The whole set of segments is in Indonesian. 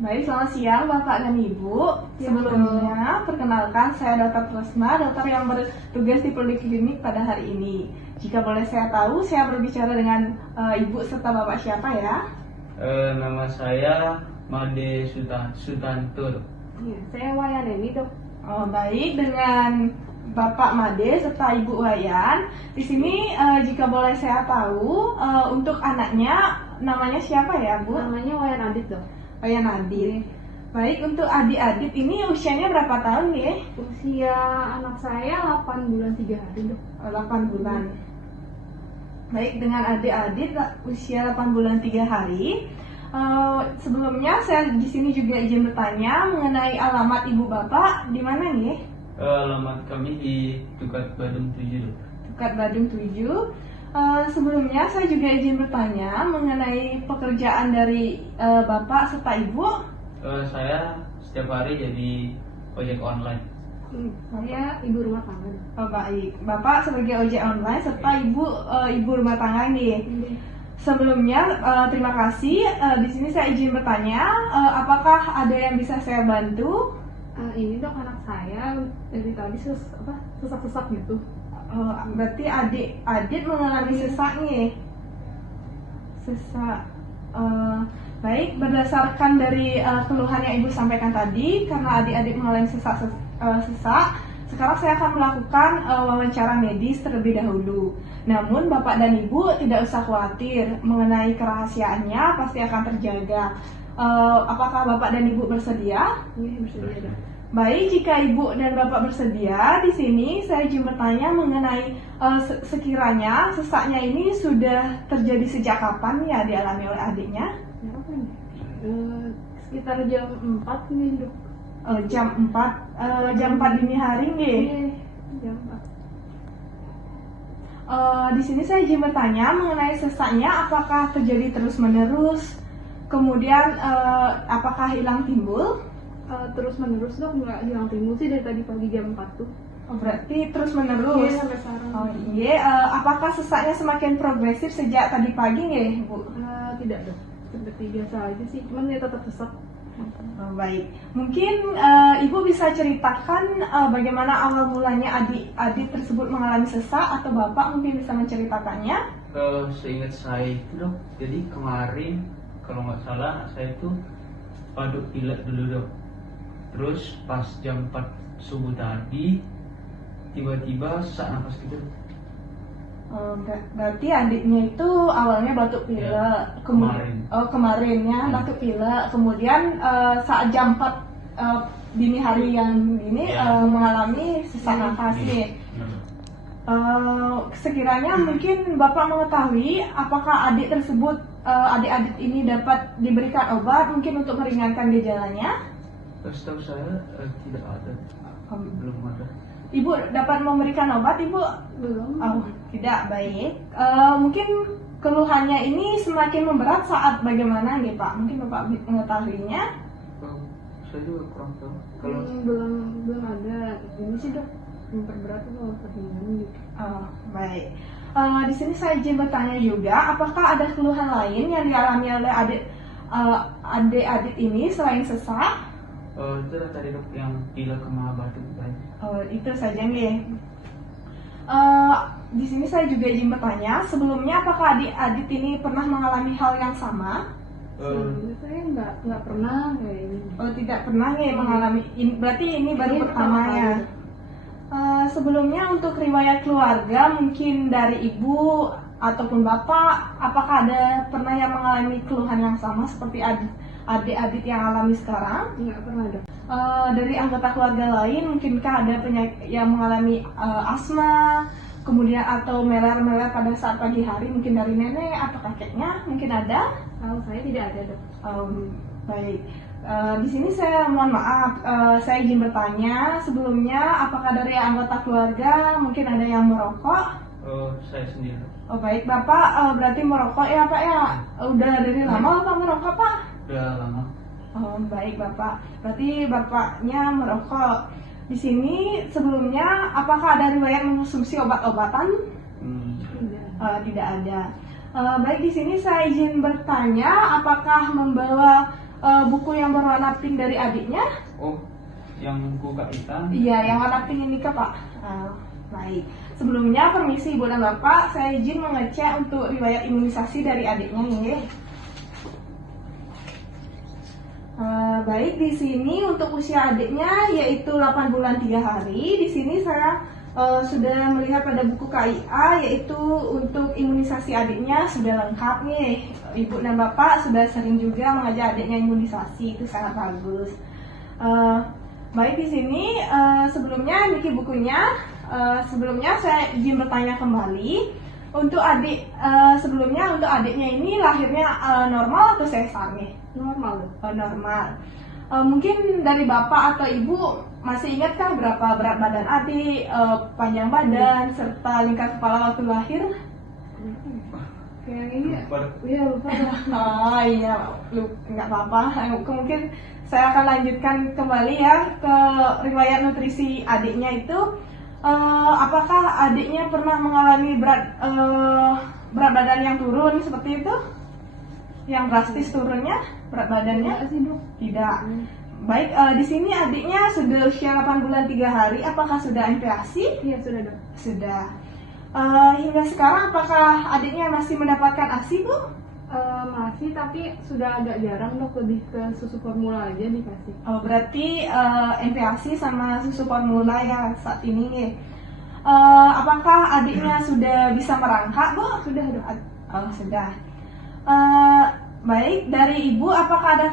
Baik, selamat siang Bapak dan Ibu. Sebelumnya, perkenalkan saya Dr. Tresna, dokter yang bertugas di Poliklinik pada hari ini. Jika boleh saya tahu, saya berbicara dengan Ibu serta Bapak siapa ya? Nama saya Made Sutantur. Ya, saya Wayan Deni, Dok. Baik, dengan Bapak Made serta Ibu Wayan. Di sini jika boleh saya tahu, untuk anaknya namanya siapa ya, Bu? Namanya Wayan Adit, Dok. Wayan Adit. Baik, untuk adik-adik ini usianya berapa tahun ya? Usia anak saya 8 bulan 3 hari, Dok. 8 bulan. Baik, dengan adik-adik usia 8 bulan 3 hari. Sebelumnya saya di sini juga izin bertanya mengenai alamat ibu bapak di mana nih? Alamat kami di Tukat Badung 7. Tukat Badung 7. Sebelumnya saya juga izin bertanya mengenai pekerjaan dari bapak serta ibu. Saya setiap hari jadi ojek online. Saya ibu rumah tangga, Dok. Baik, bapak sebagai ojek online serta ibu rumah tangga nih. Sebelumnya terima kasih. Di sini saya izin bertanya, apakah ada yang bisa saya bantu? Ini, Dok, anak saya dari tadi sesak-sesak gitu. Berarti adik mengalami sesak nih. Sesak. Baik, berdasarkan dari keluhan yang ibu sampaikan tadi, karena adik-adik mengalami sesak, sekarang saya akan melakukan wawancara medis terlebih dahulu. Namun bapak dan ibu tidak usah khawatir mengenai kerahasiaannya, pasti akan terjaga. Apakah bapak dan ibu bersedia? Ini bersedia, Dok. Baik, jika ibu dan bapak bersedia, di sini saya ingin bertanya mengenai sekiranya sesaknya ini sudah terjadi sejak kapan ya dialami oleh adiknya? Berapa nih? Sekitar jam 4 nih, Dok. Jam 4 dini hari nih. Jam 4. Di sini saya ingin bertanya mengenai sesaknya, apakah terjadi terus-menerus, kemudian apakah hilang timbul? Terus menerus, Dok, nggak hilang timbul sih dari tadi pagi jam 4 tuh. Berarti terus-menerus. Iya, sampai sekarang. Apakah sesaknya semakin progresif sejak tadi pagi nih, Bu? Tidak, Dok. Seperti biasa aja sih, cuman dia tetap sesak. Baik, mungkin Ibu bisa ceritakan bagaimana awal mulanya adik tersebut mengalami sesak, atau Bapak mungkin bisa menceritakannya? Seingat saya itu, Dok, jadi kemarin kalau nggak salah saya itu batuk pilek dulu, Dok. Terus pas jam 4 subuh tadi tiba-tiba sesak nafas gitu. Berarti adiknya itu awalnya batuk pilek, Ya, kemarin ya, batuk pilek, kemudian saat jam 4 dini hari yang ini mengalami sesak nafas nih. Sekiranya mungkin Bapak mengetahui apakah adik-adik ini dapat diberikan obat mungkin untuk meringankan gejalanya? Setahu saya tidak ada, belum ada. Ibu dapat memberikan obat, Ibu? Belum. Tidak, baik. Mungkin keluhannya ini semakin memberat saat bagaimana nih, Pak? Mungkin Bapak mengetahuinya? Saya juga kurang tahu. Kalau belum ada ini sih, Dok, memperberat atau pertimbangan gitu. Baik. Di sini saya izin bertanya juga, apakah ada keluhan lain yang dialami oleh adik-adik ini selain sesak? itu tadi, Dok, yang pilek sama batuk tadi. Itu saja nih. Di sini saya juga izin bertanya, sebelumnya apakah adik-adik ini pernah mengalami hal yang sama? Sebelumnya saya nggak pernah kayak ini. Tidak pernah nih mengalami. Berarti ini baru pertamanya. Sebelumnya untuk riwayat keluarga mungkin dari ibu ataupun bapak, apakah ada pernah yang mengalami keluhan yang sama seperti adik-adik yang alami sekarang? Nggak pernah, Dok. Dari anggota keluarga lain mungkinkah ada penyakit yang mengalami asma, kemudian atau meler-meler pada saat pagi hari, mungkin dari nenek atau kakeknya, mungkin ada? Kalau saya tidak ada, Dok. Baik. Di sini saya mohon maaf, saya izin bertanya sebelumnya, apakah dari anggota keluarga mungkin ada yang merokok? Saya sendiri, Dok. Baik, Bapak berarti merokok ya, Pak ya? Udah dari lama Bapak merokok, Pak? Udah lama. Baik, Bapak. Berarti Bapaknya merokok. Di sini sebelumnya apakah ada riwayat mengonsumsi obat-obatan? Tidak. Tidak ada. Baik, di sini saya izin bertanya, apakah membawa buku yang berwarna pink dari adiknya? Oh, yang buku Kak Ita? Iya, yang warna pink ini Kak, Pak. Baik. Sebelumnya, permisi Ibu dan Bapak, saya izin mengecek untuk riwayat imunisasi dari adiknya ini. Baik, di sini untuk usia adiknya yaitu 8 bulan 3 hari. Di sini saya sudah melihat pada buku KIA yaitu untuk imunisasi adiknya sudah lengkap nih. Ibu dan Bapak sudah sering juga mengajar adiknya imunisasi, itu sangat bagus. Baik, di sini sebelumnya niki bukunya. Sebelumnya saya izin bertanya kembali untuk adik sebelumnya untuk adiknya ini lahirnya normal atau sesar nih? Normal. Normal. Mungkin dari Bapak atau Ibu masih ingatkah berapa berat badan adik, panjang badan, serta lingkar kepala waktu lahir? Kayak ini. Lupa. Iya, lupa. Oh iya, nggak apa-apa. Mungkin saya akan lanjutkan kembali ya ke riwayat nutrisi adiknya itu. Apakah adiknya pernah mengalami berat badan yang turun seperti itu? Yang drastis turunnya berat badannya? Enggak sih, Dok. Tidak. Baik, di sini adiknya sudah usia 8 bulan 3 hari. Apakah sudah MPASI? Iya, sudah, Dok. Sudah. Hingga sekarang apakah adiknya masih mendapatkan ASI, Bu? Masih, tapi sudah agak jarang, Dok. Lebih ke susu formula aja dikasih. Oh, berarti MPASI sama susu formula ya saat ini nih. Apakah adiknya sudah bisa merangkak, Bu? Sudah, Dok. Oh, sudah. Baik, dari Ibu apakah ada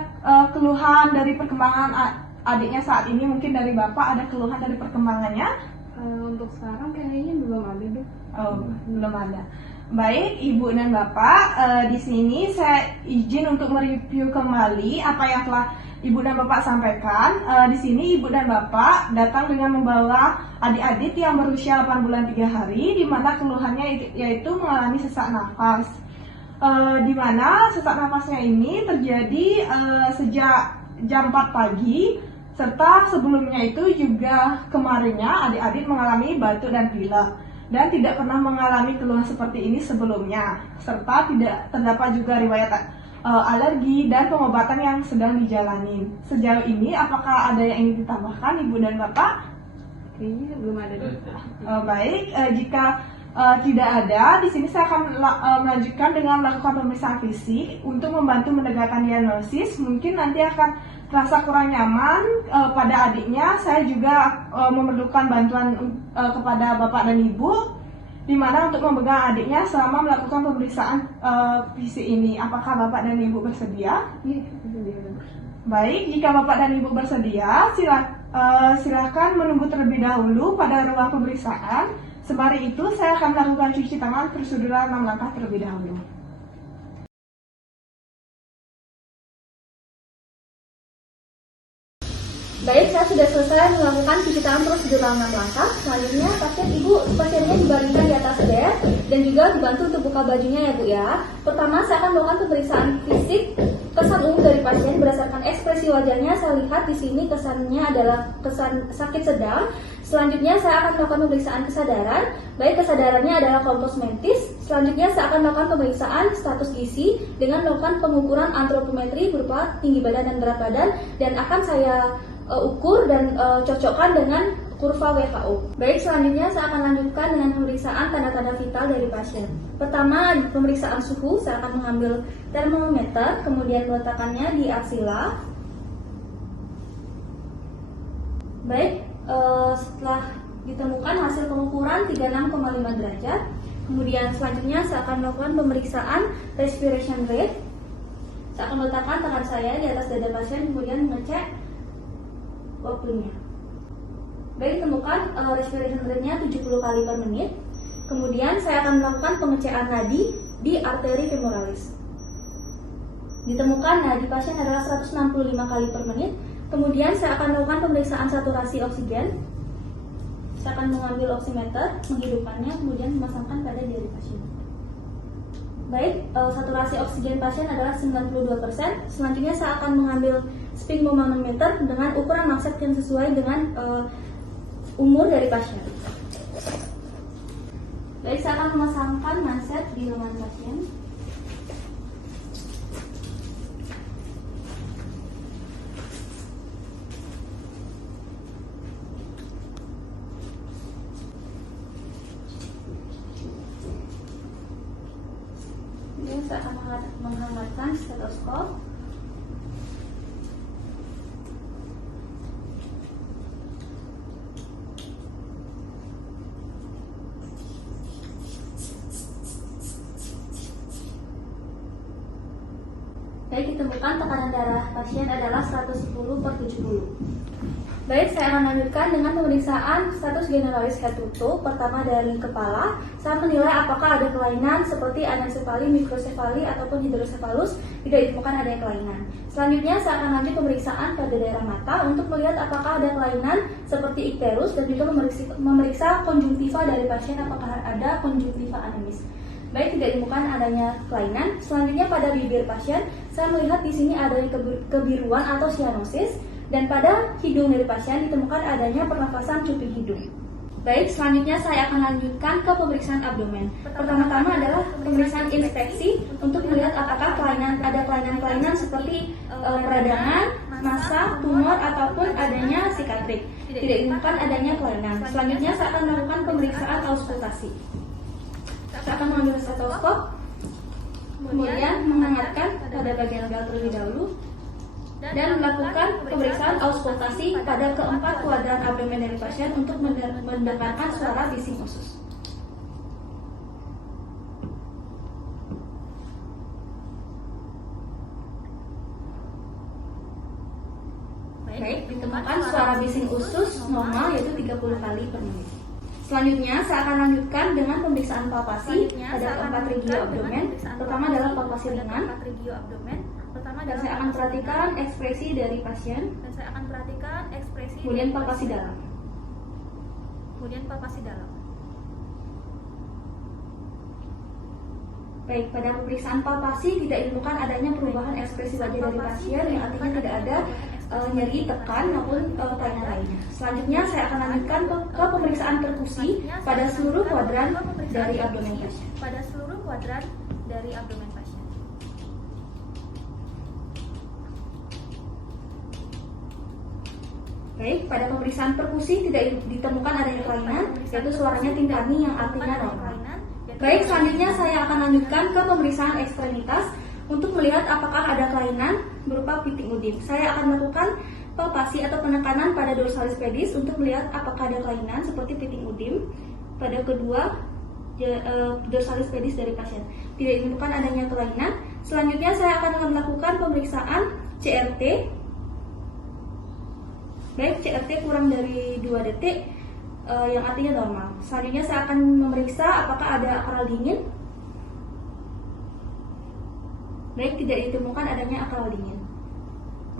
keluhan dari perkembangan adiknya saat ini? Mungkin dari Bapak ada keluhan dari perkembangannya? Untuk sekarang kayaknya belum ada, Dok. Oh, belum ada. Baik, Ibu dan Bapak, di sini saya izin untuk mereview kembali apa yang telah Ibu dan Bapak sampaikan. Di sini Ibu dan Bapak datang dengan membawa adik-adik yang berusia 8 bulan 3 hari, di mana keluhannya yaitu mengalami sesak nafas. Di mana sesak nafasnya ini terjadi sejak jam 4 pagi, serta sebelumnya itu juga kemarinnya adik-adik mengalami batuk dan pilek. Dan tidak pernah mengalami keluhan seperti ini sebelumnya, serta tidak terdapat juga riwayat alergi dan pengobatan yang sedang dijalani. Sejauh ini, apakah ada yang ingin ditambahkan, Ibu dan Bapak? Kayaknya belum ada, Dok. Baik, jika tidak ada, di sini saya akan melanjutkan dengan melakukan pemeriksaan fisik untuk membantu menegakkan diagnosis. Mungkin nanti akan terasa kurang nyaman pada adiknya. Saya juga memerlukan bantuan kepada Bapak dan Ibu, di mana untuk memegang adiknya selama melakukan pemeriksaan fisik ini. Apakah Bapak dan Ibu bersedia? Iya, sudah, Dok. Baik, jika Bapak dan Ibu bersedia, silakan menunggu terlebih dahulu pada ruang pemeriksaan. Sembari itu, saya akan melakukan cuci tangan prosedural 6 langkah terlebih dahulu. Baik, saya sudah selesai melakukan cuci tangan prosedural 6 langkah. Selanjutnya, pasiennya dibaringkan di atas bed dan juga dibantu untuk buka bajunya ya Bu ya. Pertama, saya akan melakukan pemeriksaan fisik kesan umum dari pasien berdasarkan ekspresi wajahnya. Saya lihat di sini kesannya adalah kesan sakit sedang. Selanjutnya, saya akan melakukan pemeriksaan kesadaran. Baik, kesadarannya adalah kompos mentis. Selanjutnya, saya akan melakukan pemeriksaan status gizi dengan melakukan pengukuran antropometri berupa tinggi badan dan berat badan, dan akan saya ukur dan cocokkan dengan kurva WHO. Baik, selanjutnya saya akan lanjutkan dengan pemeriksaan tanda-tanda vital dari pasien. Pertama, pemeriksaan suhu. Saya akan mengambil termometer, kemudian meletakkannya di aksila. Baik, setelah ditemukan hasil pengukuran 36,5 derajat. Kemudian selanjutnya saya akan melakukan pemeriksaan respiration rate. Saya akan meletakkan tangan saya di atas dada pasien, kemudian mengecek waktunya. Baik, ditemukan respiration rate-nya 70 kali per menit. Kemudian saya akan melakukan pengecekan nadi di arteri femoralis. Ditemukan nadi pasien adalah 165 kali per menit. Kemudian saya akan melakukan pemeriksaan saturasi oksigen. Saya akan mengambil oximeter, menghidupkannya, kemudian memasangkan pada jari pasien. Baik, saturasi oksigen pasien adalah 92%. Selanjutnya saya akan mengambil sphygmomanometer dengan ukuran manset yang sesuai dengan umur dari pasien. Baik, saya akan memasangkan manset di lengan pasien. stetoskop. Baik, ditemukan tekanan darah pasien adalah 110/70. Baik, saya akan lanjutkan dengan pemeriksaan status generalis head to toe. Pertama dari kepala, saya menilai apakah ada kelainan seperti anencefali, mikrosefali, ataupun hidrosefalus, tidak ditemukan adanya kelainan. Selanjutnya, saya akan lanjut pemeriksaan pada daerah mata untuk melihat apakah ada kelainan seperti ikterus dan juga memeriksa konjungtiva dari pasien apakah ada konjungtiva anemis. Baik, tidak ditemukan adanya kelainan. Selanjutnya pada bibir pasien, saya melihat di sini adanya kebiruan atau cyanosis, dan pada hidung dari pasien ditemukan adanya pernafasan cuping hidung. Baik, selanjutnya saya akan lanjutkan ke pemeriksaan abdomen. Pertama-tama adalah pemeriksaan inspeksi untuk melihat apakah ada kelainan-kelainan seperti peradangan, massa, tumor, ataupun adanya sikatrik. Tidak ditemukan adanya kelainan. Selanjutnya saya akan melakukan pemeriksaan auskultasi. Saya akan mengambil stetoskop, kemudian menghangatkan pada bagian bel terlebih dahulu, dan melakukan pemeriksaan auskultasi pada keempat kuadran abdomen dari pasien untuk mendengarkan suara bising usus. Baik, ditemukan suara bising usus normal yaitu 30 kali per menit. Selanjutnya, saya akan lanjutkan dengan pemeriksaan palpasi pada keempat regio abdomen. Pertama adalah palpasi ringan. Dan saya akan perhatikan ekspresi dari pasien. Kemudian palpasi dalam. Baik, pada pemeriksaan palpasi tidak ditemukan adanya perubahan ekspresi wajah dari pasien, yang artinya tidak ada nyeri, tekan maupun kelainan lainnya. Selanjutnya saya akan lanjutkan ke pemeriksaan perkusi pada seluruh kuadran dari abdomen pasien. Baik, pada pemeriksaan perkusi tidak ditemukan adanya kelainan, yaitu suaranya timpani yang artinya normal. Baik, selanjutnya saya akan lanjutkan ke pemeriksaan ekstremitas untuk melihat apakah ada kelainan berupa piting udim. Saya akan melakukan palpasi atau penekanan pada dorsalis pedis untuk melihat apakah ada kelainan seperti piting udim pada kedua dorsalis pedis dari pasien. Tidak ditemukan adanya kelainan. Selanjutnya saya akan melakukan pemeriksaan CRT. Baik, CRT kurang dari 2 detik yang artinya normal. Selanjutnya saya akan memeriksa apakah ada akral dingin. Baik, tidak ditemukan adanya akral dingin.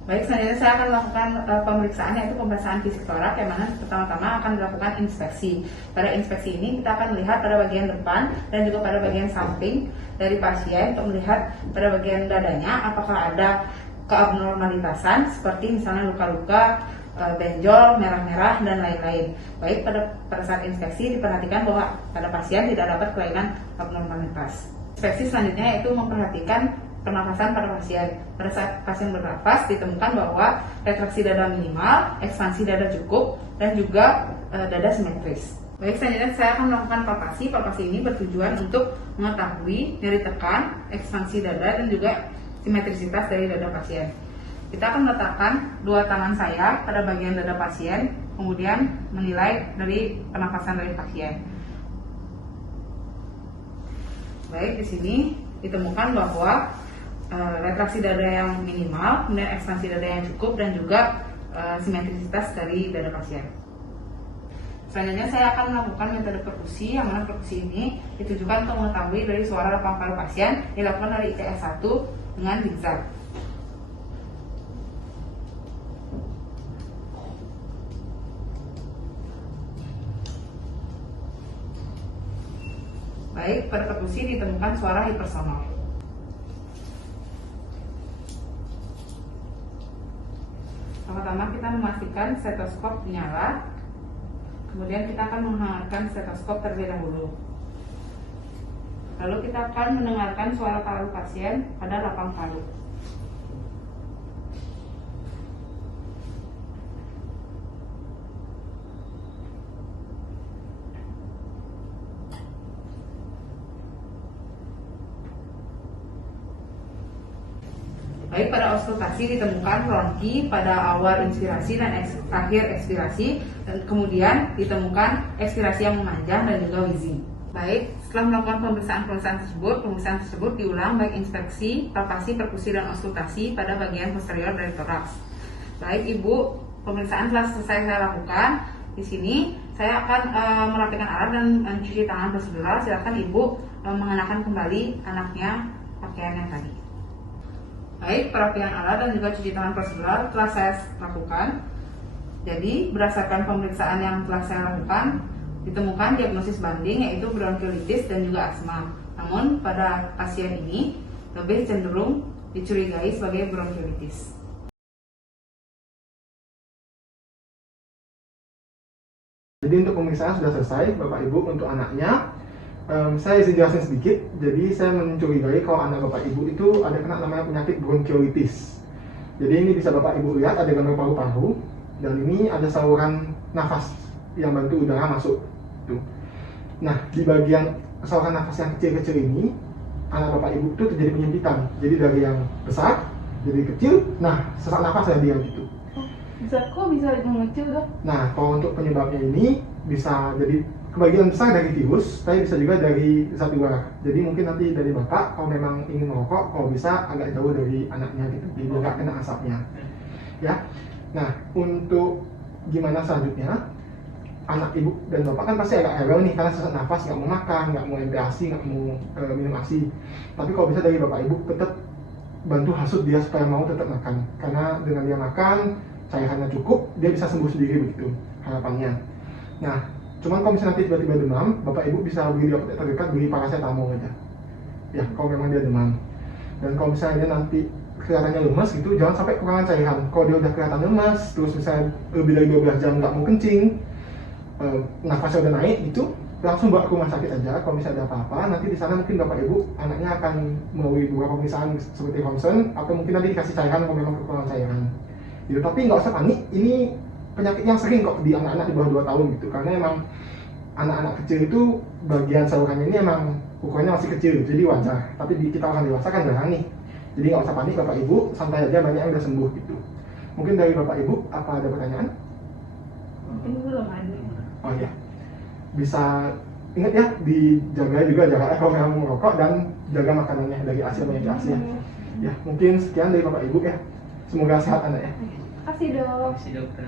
Baik, selanjutnya saya akan melakukan pemeriksaan, yaitu pemeriksaan fisik torak, yang mana pertama-tama akan dilakukan inspeksi. Pada inspeksi ini kita akan melihat pada bagian depan dan juga pada bagian samping dari pasien untuk melihat pada bagian dadanya apakah ada keabnormalitasan seperti misalnya luka-luka, benjol, merah-merah, dan lain-lain. Baik, pada saat inspeksi diperhatikan bahwa pada pasien tidak dapat kelainan abnormalitas. Inspeksi selanjutnya yaitu memperhatikan pernafasan pada pasien. Pada saat pasien bernafas ditemukan bahwa retraksi dada minimal, ekspansi dada cukup, dan juga dada simetris. Baik, selanjutnya saya akan melakukan palpasi. Palpasi ini bertujuan untuk mengetahui nyeri tekan, ekspansi dada, dan juga simetrisitas dari dada pasien. Kita akan meletakkan dua tangan saya pada bagian dada pasien, kemudian menilai dari pernafasan dari pasien. Baik, di sini ditemukan bahwa retraksi dada yang minimal, kemudian ekspansi dada yang cukup, dan juga simetrisitas dari dada pasien. Selanjutnya saya akan melakukan metode perkusi, yang mana perkusi ini ditujukan untuk mengetahui dari suara paru pasien, dilakukan dari ICS 1 dengan zigzag. Baik, pada perkusi ditemukan suara hipersonal. Pertama kita memastikan stetoskop nyala, kemudian kita akan menghangatkan stetoskop terlebih dahulu. Lalu kita akan mendengarkan suara paru pasien pada lapang paru. Baik pada auskultasi ditemukan bronki pada awal inspirasi dan akhir ekspirasi, dan kemudian ditemukan ekspirasi yang memanjang dan juga wheezing. Baik, setelah melakukan pemeriksaan tersebut diulang baik inspeksi, palpasi, perkusi, dan auskultasi pada bagian posterior dari toraks. Baik Ibu, pemeriksaan telah selesai saya lakukan. Di sini saya akan merapikan alat dan mencuci tangan prosedural. Silakan Ibu mengenakan kembali anaknya pakaian yang tadi. Baik, perapian alat dan juga cuci tangan prosedural telah saya lakukan. Jadi, berdasarkan pemeriksaan yang telah saya lakukan, ditemukan diagnosis banding yaitu bronkiolitis dan juga asma. Namun, pada pasien ini lebih cenderung dicurigai sebagai bronkiolitis. Jadi untuk pemeriksaan sudah selesai, Bapak Ibu, untuk anaknya. Saya izin jelasin sedikit. Jadi saya mencurigai kalau anak Bapak Ibu itu ada kena namanya penyakit bronkiolitis. Jadi ini bisa Bapak Ibu lihat ada gambar paru-paru, dan ini ada saluran nafas yang bantu udara masuk. Tuh. Nah, di bagian saluran nafas yang kecil-kecil ini, anak Bapak Ibu itu terjadi penyempitan. Jadi dari yang besar jadi kecil, nah sesak nafas ya dia gitu. Bisa mengecil dok? Nah, kalau untuk penyebabnya ini bisa jadi kebagian besar dari virus, tapi bisa juga dari zat luar. Jadi mungkin nanti dari Bapak, kalau memang ingin merokok, kalau bisa agak jauh dari anaknya gitu, jadi nggak kena asapnya. Ya. Nah, untuk gimana selanjutnya, anak Ibu dan Bapak kan pasti agak rewel nih, karena sesak nafas, nggak mau makan, nggak mau MPASI, nggak mau minum ASI. Tapi kalau bisa dari Bapak Ibu, tetap bantu hasut dia supaya mau tetap makan. Karena dengan dia makan, cairannya cukup, dia bisa sembuh sendiri begitu harapannya. Nah, cuman kalau misalnya nanti tiba-tiba demam, Bapak Ibu bisa beli di apotek terdekat, beli paracetamol aja. Ya, kalau memang dia demam. Dan kalau misalnya dia nanti kelihatannya lemas gitu, jangan sampai kekurangan cairan. Kalau dia udah kelihatan lemas, terus misalnya lebih dari 12 jam nggak mau kencing, nafasnya udah naik gitu, langsung bawa ke rumah sakit aja. Kalau misalnya ada apa-apa, nanti di sana mungkin Bapak Ibu anaknya akan melalui beberapa pemeriksaan seperti ronsen, atau mungkin nanti dikasih cairan kalau memang kekurangan cairan. Gitu. Tapi nggak usah panik, ini penyakit yang sering kok di anak-anak di bawah 2 tahun gitu, karena emang anak-anak kecil itu bagian salurannya ini emang ukurannya masih kecil, jadi wajar. Tapi di kita orang dewasa kan jarang nih, jadi nggak usah panik Bapak Ibu, santai aja, banyak yang udah sembuh gitu. Mungkin dari Bapak Ibu apa ada pertanyaan? Mungkin belum ada. Oh iya, bisa ingat ya, dijaga juga jaraknya kalau memang merokok, dan jaga makanannya dari Asia, banyak Asia. Ya, mungkin sekian dari Bapak Ibu ya. Semoga sehat anak ya. Kasih dok. Kasih dokter.